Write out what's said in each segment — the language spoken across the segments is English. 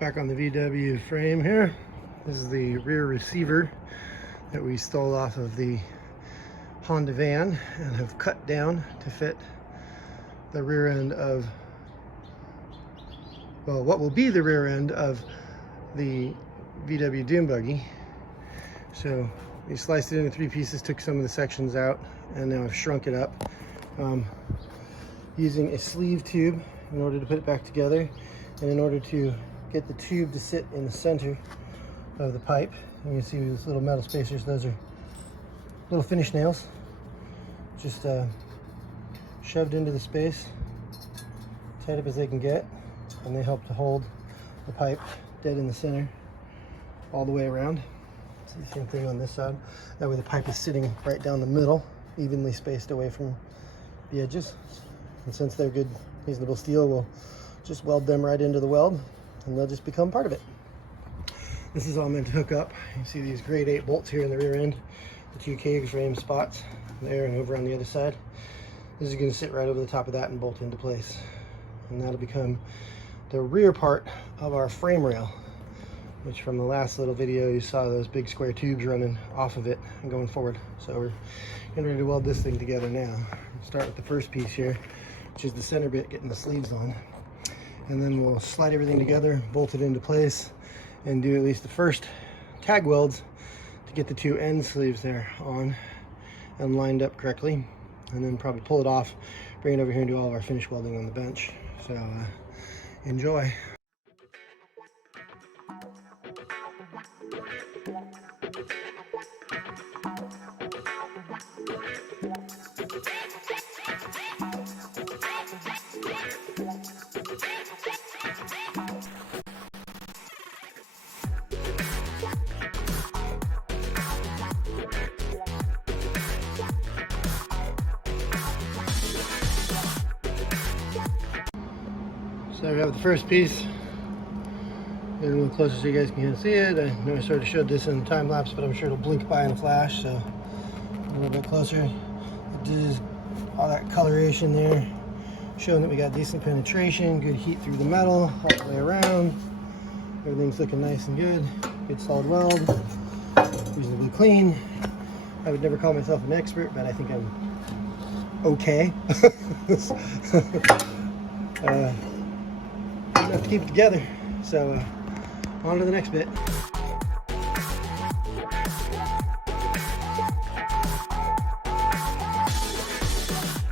Back on the VW frame here. This is the rear receiver that we stole off of the Honda van and have cut down to fit the rear end of, well, what will be the rear end of the VW Dune buggy. So we sliced it into 3 pieces, took some of the sections out, and now I've shrunk it up using a sleeve tube in order to put it back together, and in order to get the tube to sit in the center of the pipe. And you can see these little metal spacers, those are little finish nails, just shoved into the space, tight up as they can get, and they help to hold the pipe dead in the center all the way around. See the same thing on this side. That way the pipe is sitting right down the middle, evenly spaced away from the edges. And since they're good, reasonable steel, we'll just weld them right into the weld, and they'll just become part of it. This is all meant to hook up. You see these grade 8 bolts here in the rear end, the 2 K-frame spots there and over on the other side. This is going to sit right over the top of that and bolt into place, and that'll become the rear part of our frame rail, which from the last little video you saw those big square tubes running off of it and going forward. So we're getting ready to weld this thing together now. We'll start with the first piece here, which is the center bit, getting the sleeves on. And then we'll slide everything together, bolt it into place, and do at least the first tag welds to get the 2 end sleeves there on and lined up correctly. And then probably pull it off, bring it over here and do all of our finish welding on the bench. So enjoy. So we have the first piece. Get a little closer so you guys can see it. I know I sort of showed this in time lapse, but I'm sure it'll blink by in a flash. So a little bit closer. It does all that coloration there, showing that we got decent penetration, good heat through the metal all the way around. Everything's looking nice and good. Good solid weld, reasonably clean. I would never call myself an expert, but I think I'm okay. Enough to keep it together. So on to the next bit.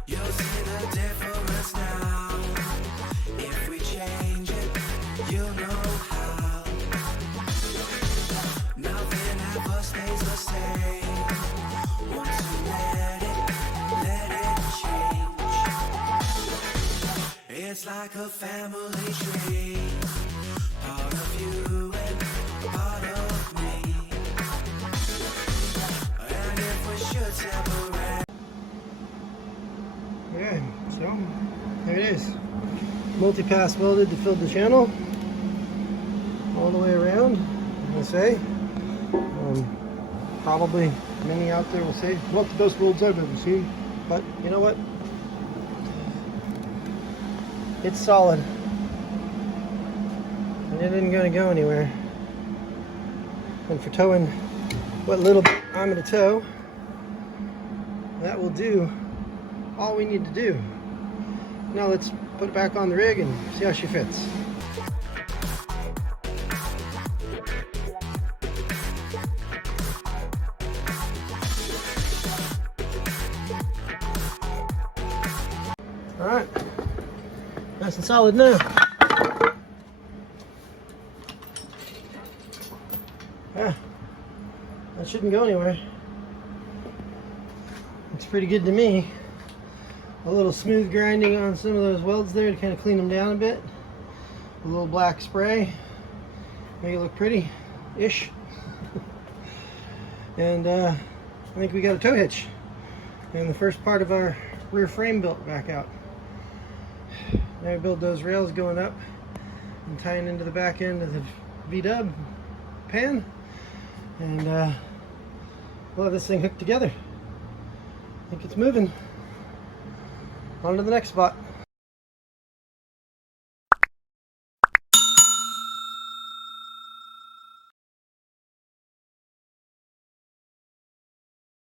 You'll see the difference now. If we change it, you'll know how. Nothing ever stays the same. Once you let it change. It's like a family tree. Part of you and part of me. And if we should separate. Okay, so there it is. Multi-pass welded to fill the channel all the way around. I'm gonna say, probably many out there will say, not the best welds I've ever seen, but you know what? It's solid, and it isn't going to go anywhere. And for towing what little I'm going to tow, that will do all we need to do. Now let's put it back on the rig and see how she fits. All right. Nice and solid now. Yeah, that shouldn't go anywhere. Looks pretty good to me. A little smooth grinding on some of those welds there to kind of clean them down a bit. A little black spray, make it look pretty-ish. And I think we got a tow hitch and the first part of our rear frame built back out. Now we build those rails going up and tying into the back end of the V-dub pan, and we'll have this thing hooked together. I think it's moving. On to the next spot.